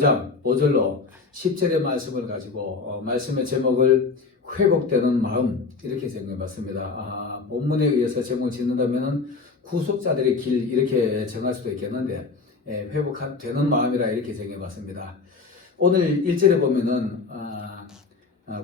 5절로 10절의 말씀을 가지고 말씀의 제목을 회복되는 마음 이렇게 정해봤습니다. 본문에 의해서 제목을 짓는다면 구속자들의 길 이렇게 정할 수도 있겠는데 회복되는 마음이라 이렇게 정해봤습니다. 오늘 1절에 보면은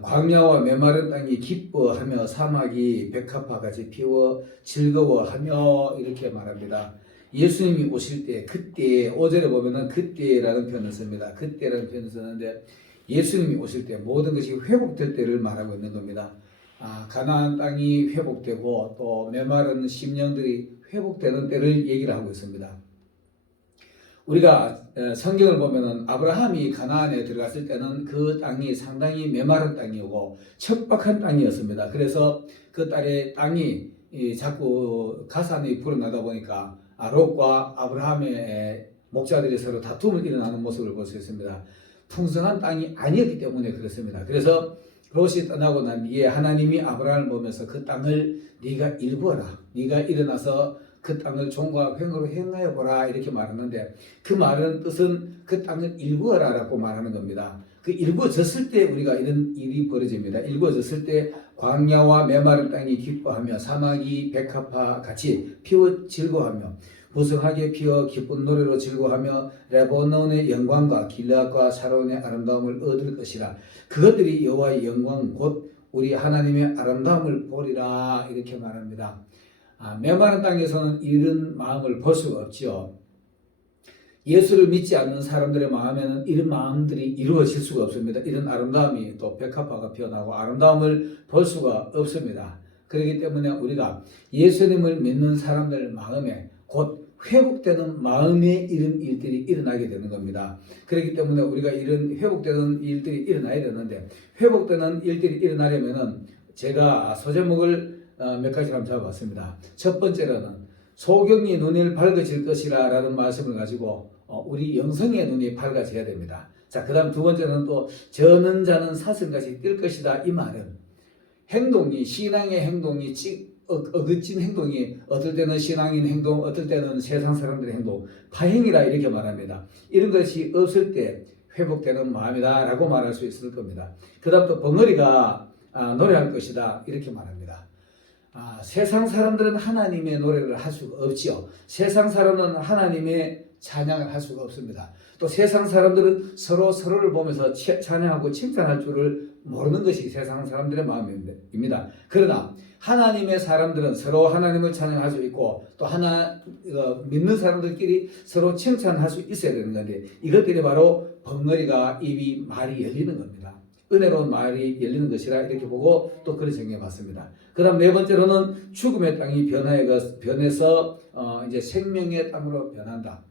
광야와 메마른 땅이 기뻐하며 사막이 백합화 같이 피워 즐거워하며 이렇게 말합니다. 예수님이 오실 때 그때 5절에 보면은 그때라는 표현을 씁니다. 그때라는 표현을 쓰는데 예수님이 오실 때 모든 것이 회복될 때를 말하고 있는 겁니다. 가나안 땅이 회복되고 또 메마른 심령들이 회복되는 때를 얘기를 하고 있습니다. 우리가 성경을 보면은 아브라함이 가나안에 들어갔을 때는 그 땅이 상당히 메마른 땅이었고 척박한 땅이었습니다. 그래서 그 땅이 자꾸 가산이 불어나다 보니까 롯과 아브라함의 목자들이 서로 다툼을 일어나는 모습을 볼 수 있습니다. 풍성한 땅이 아니었기 때문에 그렇습니다. 그래서 롯이 떠나고 난 뒤에 하나님이 아브라함을 보면서 그 땅을 네가 일구어라. 네가 일어나서 그 땅을 종과 횡으로 행하여 보라 이렇게 말하는데 그 말은 뜻은 그 땅을 일구어라 라고 말하는 겁니다. 그 일구어졌을 때 우리가 이런 일이 벌어집니다. 일구어졌을 때 광야와 메마른 땅이 기뻐하며 사막이 백합화 같이 피워 즐거워하며 무성하게 피어 기쁜 노래로 즐거워하며 레바논의 영광과 길르앗과 샤론의 아름다움을 얻을 것이라. 그것들이 여호와의 영광 곧 우리 하나님의 아름다움을 보리라 이렇게 말합니다. 메마른 땅에서는 이런 마음을 볼 수가 없죠. 예수를 믿지 않는 사람들의 마음에는 이런 마음들이 이루어질 수가 없습니다. 이런 아름다움이 또 백합화가 피어나고 아름다움을 볼 수가 없습니다. 그렇기 때문에 우리가 예수님을 믿는 사람들 마음에 곧 회복되는 마음에 이런 일들이 일어나게 되는 겁니다. 그렇기 때문에 우리가 이런 회복되는 일들이 일어나야 되는데 회복되는 일들이 일어나려면은 제가 소제목을 몇 가지를 한번 잡아봤습니다. 첫 번째로는 소경이 눈이 밝아질 것이라 라는 말씀을 가지고 우리 영성의 눈이 밝아져야 됩니다. 자, 그 다음 두 번째는 또 저는 자는 사슴같이 뛸 것이다. 이 말은 행동이 신앙의 행동이 어긋진 행동이 어떨 때는 신앙인 행동 어떨 때는 세상 사람들의 행동 파행이라 이렇게 말합니다. 이런 것이 없을 때 회복되는 마음이다 라고 말할 수 있을 겁니다. 그 다음 또 벙어리가 노래할 것이다 이렇게 말합니다. 세상 사람들은 하나님의 노래를 할 수가 없지요. 세상 사람은 하나님의 찬양을 할 수가 없습니다. 또 세상 사람들은 서로를 보면서 찬양하고 칭찬할 줄을 모르는 것이 세상 사람들의 마음입니다. 그러나 하나님의 사람들은 서로 하나님을 찬양할 수 있고 또 믿는 사람들끼리 서로 칭찬할 수 있어야 되는 건데 이것들이 바로 벙어리가 입이 말이 열리는 겁니다. 은혜로운 말이 열리는 것이라 이렇게 보고 또 그렇게 정해 봤습니다. 그 다음 네 번째로는 죽음의 땅이 변해서 이제 생명의 땅으로 변한다.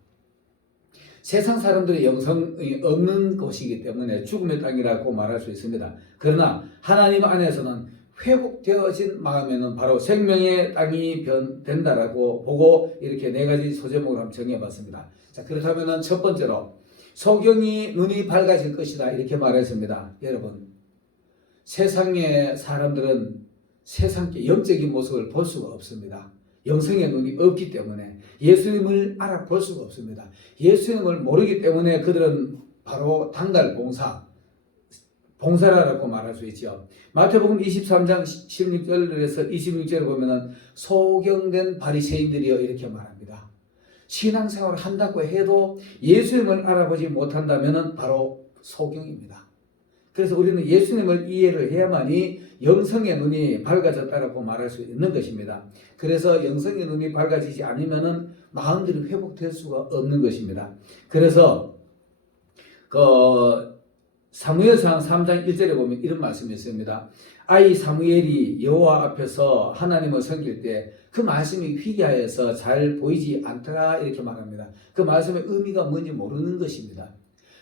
세상 사람들의 영성이 없는 곳이기 때문에 죽음의 땅이라고 말할 수 있습니다. 그러나 하나님 안에서는 회복되어진 마음에는 바로 생명의 땅이 된다라고 보고 이렇게 네 가지 소제목을 한번 정해 봤습니다. 자, 그렇다면 첫 번째로 소경이 눈이 밝아질 것이다 이렇게 말했습니다. 여러분, 세상의 사람들은 세상의 영적인 모습을 볼 수가 없습니다. 영성의 눈이 없기 때문에 예수님을 알아볼 수가 없습니다. 예수님을 모르기 때문에 그들은 바로 당갈 봉사라고 말할 수 있죠. 마태복음 23장 16절에서 26절을 보면은 소경된 바리새인들이여 이렇게 말합니다. 신앙생활을 한다고 해도 예수님을 알아보지 못한다면 바로 소경입니다. 그래서 우리는 예수님을 이해를 해야만이 영성의 눈이 밝아졌다고 말할 수 있는 것입니다. 그래서 영성의 눈이 밝아지지 않으면 마음들이 회복될 수가 없는 것입니다. 그래서 사무엘상 3장 1절에 보면 이런 말씀이 있습니다. 아이 사무엘이 여호와 앞에서 하나님을 섬길 때 그 말씀이 희귀하여서 잘 보이지 않더라 이렇게 말합니다. 그 말씀의 의미가 뭔지 모르는 것입니다.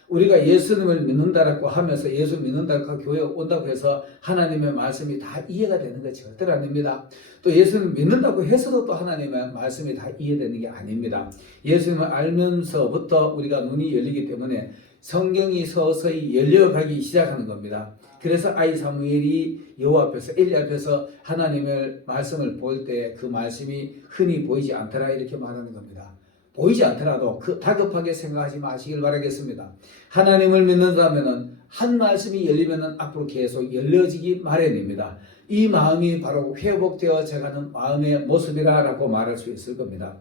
우리가 예수님을 믿는다라고 하면서 예수 믿는다고 교회 온다고 해서 하나님의 말씀이 다 이해가 되는 것 절대 아닙니다. 또 예수님 믿는다고 해서도 또 하나님의 말씀이 다 이해되는 게 아닙니다. 예수님을 알면서부터 우리가 눈이 열리기 때문에 성경이 서서히 열려가기 시작하는 겁니다. 그래서 아이 사무엘이 여호와 앞에서 엘리 앞에서 하나님의 말씀을 볼 때 그 말씀이 흔히 보이지 않더라 이렇게 말하는 겁니다. 보이지 않더라도 다급하게 생각하지 마시길 바라겠습니다. 하나님을 믿는다면 한 말씀이 열리면 앞으로 계속 열려지기 마련입니다. 이 마음이 바로 회복되어져가는 마음의 모습이라고 말할 수 있을 겁니다.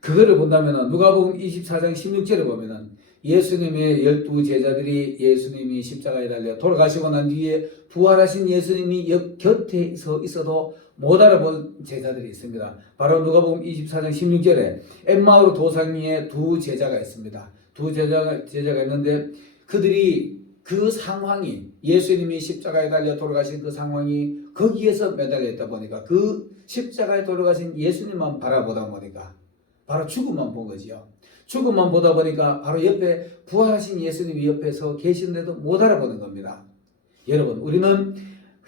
그거를 본다면 누가복음 24장 16절에 보면은 예수님의 12제자들이 예수님이 십자가에 달려 돌아가시고 난 뒤에 부활하신 예수님이 곁에 있어도 못 알아본 제자들이 있습니다. 바로 누가복음 24장 16절에 엠마오 도상위에 두 제자가 있습니다. 두 제자가 있는데 그들이 그 상황이 예수님이 십자가에 달려 돌아가신 그 상황이 거기에서 매달려 있다 보니까 그 십자가에 돌아가신 예수님만 바라보다 보니까 바로 죽음만 본 거지요. 죽음만 보다 보니까 바로 옆에 부활하신 예수님이 옆에 서 계시는데도 못 알아보는 겁니다. 여러분, 우리는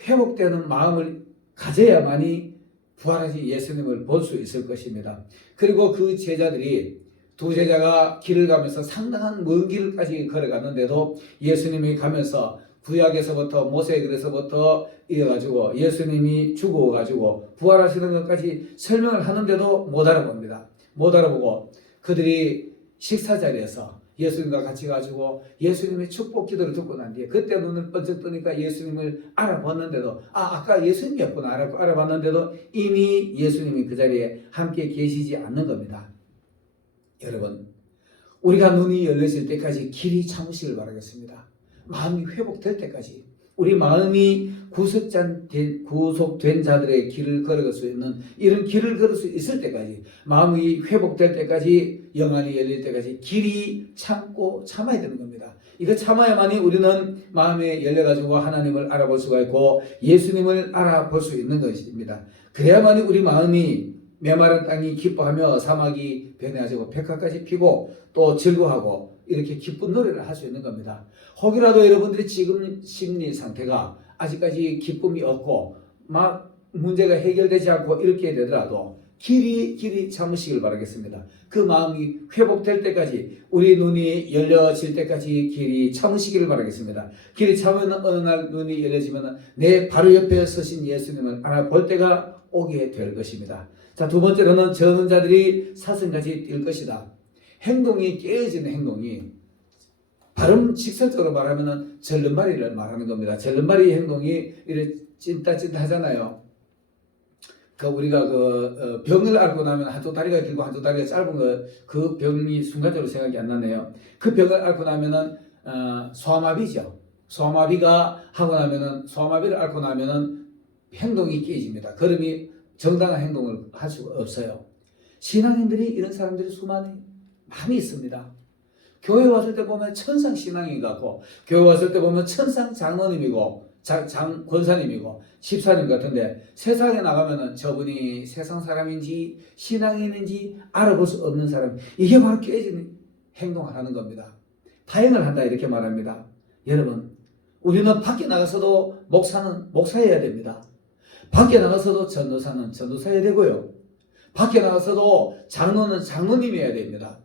회복되는 마음을 가져야만이 부활하신 예수님을 볼 수 있을 것입니다. 그리고 그 제자들이 두 제자가 길을 가면서 상당한 먼 길까지 걸어갔는데도 예수님이 가면서 구약에서부터 모세의 글에서부터 이어가지고 예수님이 죽어가지고 부활하시는 것까지 설명을 하는데도 못 알아봅니다. 못 알아보고 그들이 식사 자리에서 예수님과 같이 가지고 예수님의 축복 기도를 듣고 난 뒤에 그때 눈을 번쩍 뜨니까 예수님을 알아봤는데도 아까 예수님이었구나 알아봤는데도 이미 예수님이 그 자리에 함께 계시지 않는 겁니다. 여러분, 우리가 눈이 열려질 때까지 길이 참으시길 바라겠습니다. 마음이 회복될 때까지 우리 마음이 구속된 자들의 길을 걸어갈 수 있는 이런 길을 걸을 수 있을 때까지 마음이 회복될 때까지 영안이 열릴 때까지 길이 참고 참아야 되는 겁니다. 이거 참아야만이 우리는 마음에 열려가지고 하나님을 알아볼 수가 있고 예수님을 알아볼 수 있는 것입니다. 그래야만이 우리 마음이 메마른 땅이 기뻐하며 사막이 변해가지고 백화까지 피고 또 즐거워하고 이렇게 기쁜 노래를 할 수 있는 겁니다. 혹이라도 여러분들이 지금 심리 상태가 아직까지 기쁨이 없고 막 문제가 해결되지 않고 이렇게 되더라도 길이 참으시길 바라겠습니다. 그 마음이 회복될 때까지 우리 눈이 열려질 때까지 길이 참으시기를 바라겠습니다. 길이 참으면 어느 날 눈이 열려지면 내 바로 옆에 서신 예수님을 알아볼 때가 오게 될 것입니다. 자, 두 번째로는 저는 자들이 사슴같이 뛸 것이다. 행동이 깨어지는 행동이 발음 직설적으로 말하면 절름발이를 말하는 겁니다. 절름발이 행동이 이렇게 찐따찐따하잖아요. 우리가 병을 앓고 나면 한쪽 다리가 길고 한쪽 다리가 짧은 그 병이 순간적으로 생각이 안 나네요. 그 병을 앓고 나면은 소아마비죠. 소아마비가 하고 나면은 소아마비를 앓고 나면은 행동이 깨집니다. 걸음이 정당한 행동을 할 수가 없어요. 신앙인들이 이런 사람들이 많이 있습니다. 교회 왔을 때 보면 천상 신앙인 같고 교회 왔을 때 보면 천상 장로님이고 권사님이고 집사님 같은데 세상에 나가면은 저분이 세상 사람인지 신앙인인지 알아볼 수 없는 사람, 이게 바로 깨지는 행동을 하는 겁니다. 파행을 한다 이렇게 말합니다. 여러분, 우리는 밖에 나가서도 목사는 목사여야 됩니다. 밖에 나가서도 전도사는 전도사여야 되고요. 밖에 나가서도 장로는 장로님이어야 됩니다.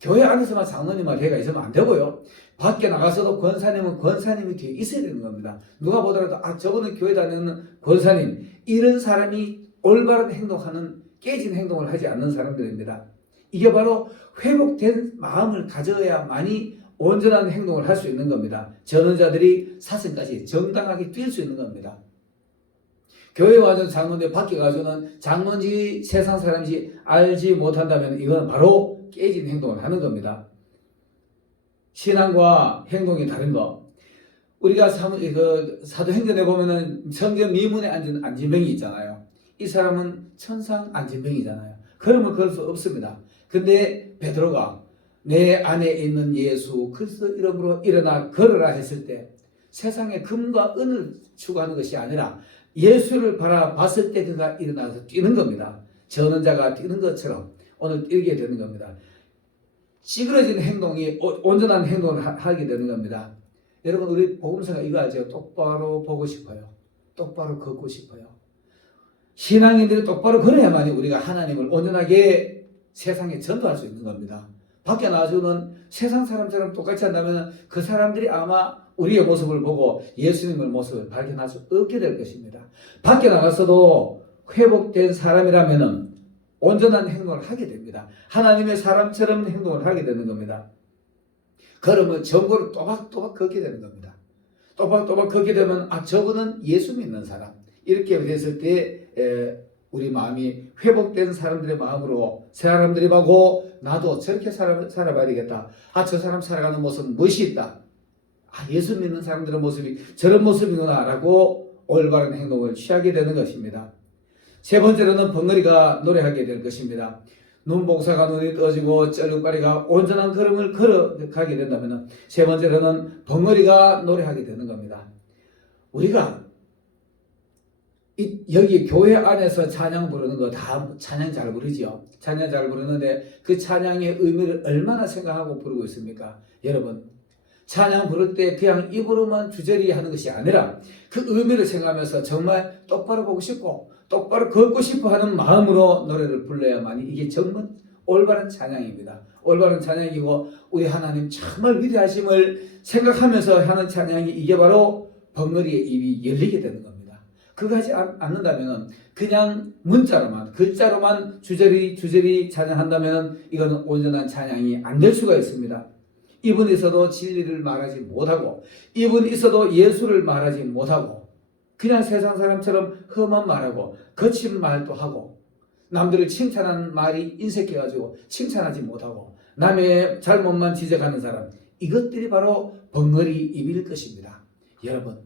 교회 안에서만 장로님만 대가 있으면 안 되고요. 밖에 나가서도 권사님은 권사님이 뒤에 있어야 되는 겁니다. 누가 보더라도 저분은 교회 다니는 권사님, 이런 사람이 올바른 행동하는 깨진 행동을 하지 않는 사람들입니다. 이게 바로 회복된 마음을 가져야만이 온전한 행동을 할 수 있는 겁니다. 전원자들이 사슴까지 정당하게 뛸 수 있는 겁니다. 교회 와서 장로인데 밖에 가서는 장로인지 세상 사람인지 알지 못한다면 이건 바로 깨진 행동을 하는 겁니다. 신앙과 행동이 다른 거. 우리가 사도행전에 보면은 성전 미문에 앉은 안진뱅이 있잖아요. 이 사람은 천상 안진뱅이잖아요. 그러면 그럴 수 없습니다. 근데 베드로가 내 안에 있는 예수 그리스도 이름으로 일어나 걸어라 했을 때 세상에 금과 은을 추구하는 것이 아니라 예수를 바라봤을 때 그가 일어나서 뛰는 겁니다. 전원자가 뛰는 것처럼 오늘 뛰게 되는 겁니다. 찌그러진 행동이 온전한 행동을 하게 되는 겁니다. 여러분, 우리 복음서가 이거 알죠? 똑바로 보고 싶어요. 똑바로 걷고 싶어요. 신앙인들이 똑바로 걸어야만이 우리가 하나님을 온전하게 세상에 전도할 수 있는 겁니다. 밖에 나와서는 세상 사람처럼 똑같이 한다면 그 사람들이 아마 우리의 모습을 보고 예수님의 모습을 발견할 수 없게 될 것입니다. 밖에 나가서도 회복된 사람이라면은 온전한 행동을 하게 됩니다. 하나님의 사람처럼 행동을 하게 되는 겁니다. 그러면 전부를 또박또박 걷게 되는 겁니다. 또박또박 걷게 되면 저거는 예수 믿는 사람, 이렇게 됐을 때 우리 마음이 회복된 사람들의 마음으로 사람들이 보고 나도 저렇게 살아봐야 되겠다. 저 사람 살아가는 모습은 멋이 있다. 예수 믿는 사람들의 모습이 저런 모습이구나 라고 올바른 행동을 취하게 되는 것입니다. 세 번째로는 벙어리가 노래하게 될 것입니다. 눈봉사가 눈이 떠지고 쩔룩바리가 온전한 걸음을 걸어가게 된다면 세 번째로는 벙어리가 노래하게 되는 겁니다. 우리가 여기 교회 안에서 찬양 부르는 거 다 찬양 잘 부르지요. 찬양 잘 부르는데 그 찬양의 의미를 얼마나 생각하고 부르고 있습니까? 여러분, 찬양 부를 때 그냥 입으로만 주저리 하는 것이 아니라 그 의미를 생각하면서 정말 똑바로 보고 싶고 똑바로 걷고 싶어 하는 마음으로 노래를 불러야만이 이게 정말 올바른 찬양입니다. 올바른 찬양이고 우리 하나님 정말 위대하심을 생각하면서 하는 찬양이 이게 바로 벙어리의 입이 열리게 되는 겁니다. 그거 하지 않는다면 그냥 문자로만 글자로만 주저리 찬양한다면 이거는 온전한 찬양이 안 될 수가 있습니다. 입은 있어도 진리를 말하지 못하고 입은 있어도 예수를 말하지 못하고 그냥 세상 사람처럼 험한 말하고 거친 말도 하고 남들을 칭찬하는 말이 인색해가지고 칭찬하지 못하고 남의 잘못만 지적하는 사람, 이것들이 바로 벙어리 입일 것입니다. 여러분,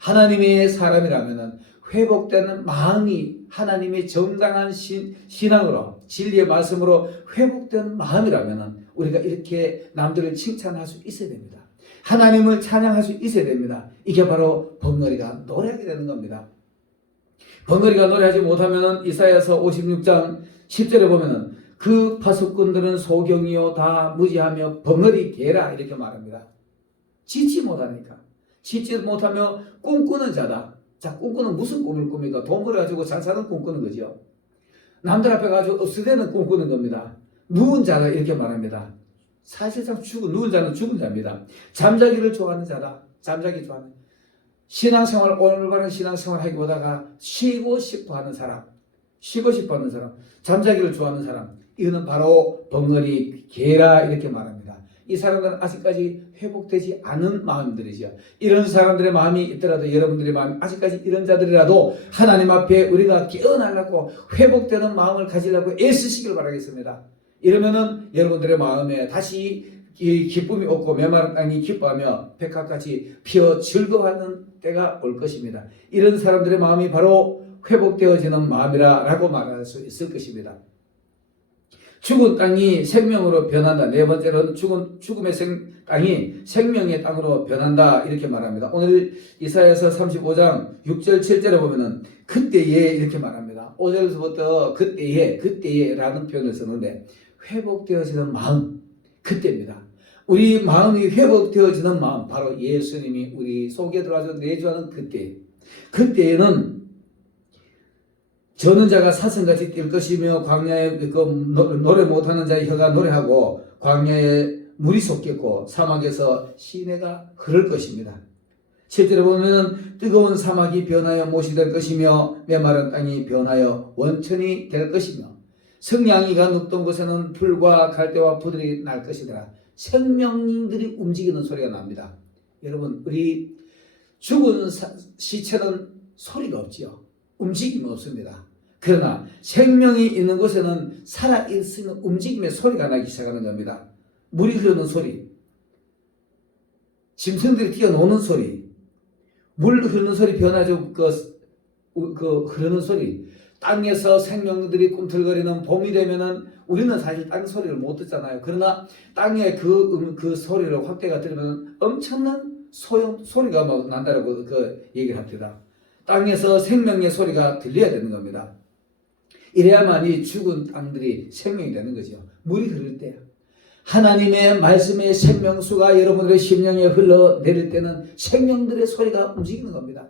하나님의 사람이라면 회복되는 마음이 하나님의 정당한 신앙으로 진리의 말씀으로 회복된 마음이라면 우리가 이렇게 남들을 칭찬할 수 있어야 됩니다. 하나님을 찬양할 수 있어야 됩니다. 이게 바로 벙어리가 노래하게 되는 겁니다. 벙어리가 노래하지 못하면 이사야서 56장 10절에 보면은 그 파수꾼들은 소경이요 다 무지하며 벙어리 개라 이렇게 말합니다. 짓지 못하니까. 짓지 못하며 꿈꾸는 자다. 자, 꿈꾸는 무슨 꿈을 꿉니까? 돈 벌어가지고 잘 사는 꿈 꾸는 거죠. 남들 앞에 가지고 없으되는 꿈 꾸는 겁니다. 누운 자다 이렇게 말합니다. 사실상 누운 자는 죽은 자입니다. 잠자기를 좋아하는 자다. 잠자기 좋아하는 신앙생활, 올바른 신앙생활 하기보다가 쉬고 싶어 하는 사람, 잠자기를 좋아하는 사람, 이거는 바로 벙어리 개라 이렇게 말합니다. 이 사람들은 아직까지 회복되지 않은 마음들이죠. 이런 사람들의 마음이 있더라도 여러분들의 마음이 아직까지 이런 자들이라도 하나님 앞에 우리가 깨어나려고 회복되는 마음을 가지려고 애쓰시길 바라겠습니다. 이러면은 여러분들의 마음에 다시 이 기쁨이 없고 메마른 땅이 기뻐하며 백합같이 피어 즐거워하는 때가 올 것입니다. 이런 사람들의 마음이 바로 회복되어지는 마음이라고 말할 수 있을 것입니다. 죽은 땅이 생명으로 변한다. 네 번째로는 죽음의 땅이 생명의 땅으로 변한다. 이렇게 말합니다. 오늘 이사야서 35장 6절 7절에 보면은 그때에 이렇게 말합니다. 5절에서부터 그때에 라는 표현을 쓰는데 회복되어지는 마음, 그때입니다. 우리 마음이 회복되어지는 마음, 바로 예수님이 우리 속에 들어와서 내주하는 그때에는 저는 자가 사슴같이 뛸 것이며 광야에 노래 못하는 자의 혀가 노래하고 광야에 물이 솟겠고 사막에서 시내가 흐를 것입니다. 실제로 보면 뜨거운 사막이 변하여 못이 될 것이며 메마른 땅이 변하여 원천이 될 것이며 성냥이가 눕던 곳에는 풀과 갈대와 부들이 날 것이더라. 생명들이 움직이는 소리가 납니다. 여러분, 우리 죽은 시체는 소리가 없지요. 움직임이 없습니다. 그러나 생명이 있는 곳에는 살아있으면 움직임의 소리가 나기 시작하는 겁니다. 물이 흐르는 소리, 짐승들이 뛰어노는 소리, 물 흐르는 소리, 변화적 그 흐르는 소리, 땅에서 생명들이 꿈틀거리는 봄이 되면은 우리는 사실 땅 소리를 못 듣잖아요. 그러나 땅에 그 소리를 확대가 들으면 엄청난 소리가 막 난다라고 얘기를 합니다. 땅에서 생명의 소리가 들려야 되는 겁니다. 이래야만이 죽은 땅들이 생명이 되는 거죠. 물이 흐를 때. 하나님의 말씀의 생명수가 여러분들의 심령에 흘러내릴 때는 생명들의 소리가 움직이는 겁니다.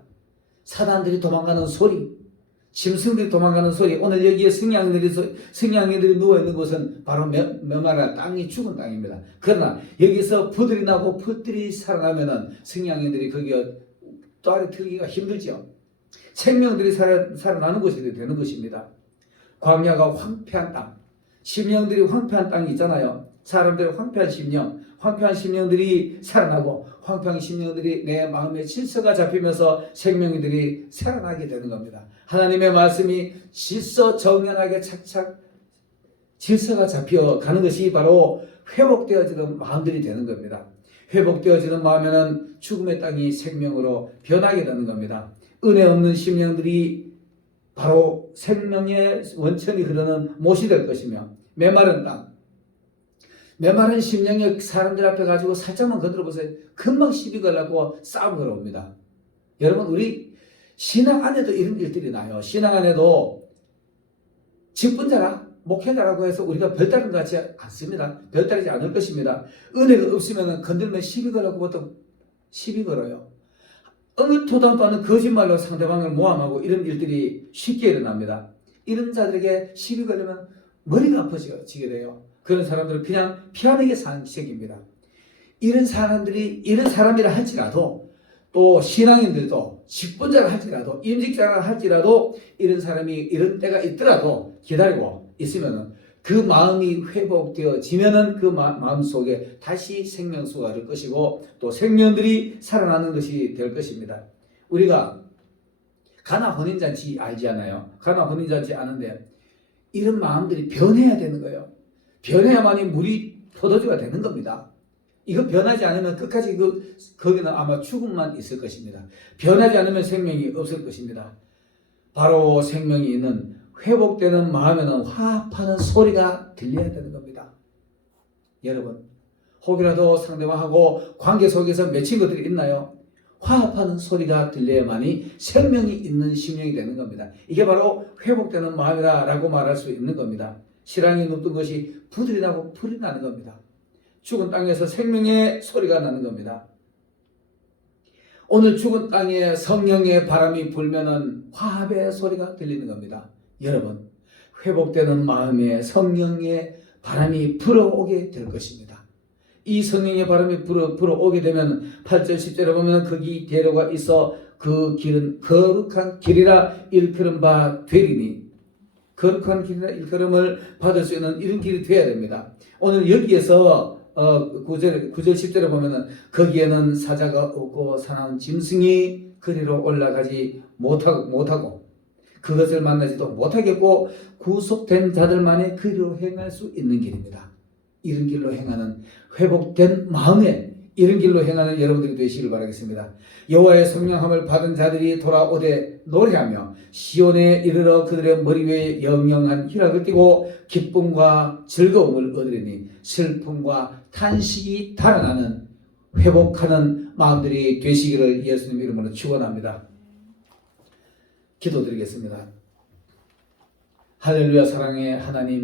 사단들이 도망가는 소리, 짐승들이 도망가는 소리. 오늘 여기에 승냥이들이 누워있는 곳은 바로 메마라 땅이 죽은 땅입니다. 그러나 여기서 부들이 나고 풀들이 살아나면은 승냥이들이 거기에 또 아래 들기가 힘들죠. 생명들이 살아나는 곳이 되는 것입니다. 광야가 황폐한 땅, 심령들이 황폐한 땅이 있잖아요. 사람들의 황폐한 심령, 황폐한 심령들이 살아나고 황폐한 심령들이 내 마음에 질서가 잡히면서 생명들이 살아나게 되는 겁니다. 하나님의 말씀이 질서 정연하게 착착 질서가 잡혀가는 것이 바로 회복되어지는 마음들이 되는 겁니다. 회복되어지는 마음에는 죽음의 땅이 생명으로 변하게 되는 겁니다. 은혜 없는 심령들이 바로 생명의 원천이 흐르는 못이 될 것이며, 메마른 땅, 메마른 심령의 사람들 앞에 가지고 살짝만 건드려 보세요. 금방 시비 걸라고 싸움 걸어옵니다. 여러분, 우리 신앙 안에도 이런 일들이 나요. 신앙 안에도 직분자라 목회자라고 해서 우리가 별다른 것 같지 않습니다. 별다르지 않을 것입니다. 은혜가 없으면 건들면 시비 걸라고 보통 시비 걸어요. 응토당도 않은 거짓말로 상대방을 모함하고 이런 일들이 쉽게 일어납니다. 이런 자들에게 시비 걸리면 머리가 아파지게 돼요. 그런 사람들은 그냥 피하는 게 상식입니다. 이런 사람이라 할지라도, 또 신앙인들도 직분자라 할지라도, 임직자라 할지라도, 이런 사람이 이런 때가 있더라도 기다리고 있으면은 그 마음이 회복되어지면은 그 마음 속에 다시 생명수가 흐를 것이고, 또 생명들이 살아나는 것이 될 것입니다. 우리가 가나 혼인잔치 알잖아요. 가나 혼인잔치 아는데 이런 마음들이 변해야 되는 거예요. 변해야만이 물이 포도주가 되는 겁니다. 이거 변하지 않으면 끝까지 거기는 아마 죽음만 있을 것입니다. 변하지 않으면 생명이 없을 것입니다. 바로 생명이 있는 회복되는 마음에는 화합하는 소리가 들려야 되는 겁니다. 여러분, 혹이라도 상대방하고 관계 속에서 맺힌 것들이 있나요? 화합하는 소리가 들려야만이 생명이 있는 심령이 되는 겁니다. 이게 바로 회복되는 마음이라고 말할 수 있는 겁니다. 실랑이 눕던 것이 부들이 나고 풀이 나는 겁니다. 죽은 땅에서 생명의 소리가 나는 겁니다. 오늘 죽은 땅에 성령의 바람이 불면은 화합의 소리가 들리는 겁니다. 여러분, 회복되는 마음에 성령의 바람이 불어오게 될 것입니다. 이 성령의 바람이 불어오게 되면 8절 10절에 보면 거기 대로가 있어 그 길은 거룩한 길이라 일컬음 바 되리니, 거룩한 길이라 일컬음을 받을 수 있는 이런 길이 되어야 됩니다. 오늘 여기에서 9절 10절에 보면은 거기에는 사자가 없고 사나운 짐승이 그리로 올라가지 못하고 그것을 만나지도 못하겠고 구속된 자들만의 그리로 행할 수 있는 길입니다. 이런 길로 행하는 회복된 마음에 이런 길로 행하는 여러분들이 되시길 바라겠습니다. 여호와의 성령함을 받은 자들이 돌아오되 노래하며 시온에 이르러 그들의 머리 위에 영영한 희락을 띠고 기쁨과 즐거움을 얻으리니 슬픔과 탄식이 달아나는 회복하는 마음들이 되시기를 예수님 이름으로 축원합니다. 기도드리겠습니다. 할렐루야. 사랑의 하나님,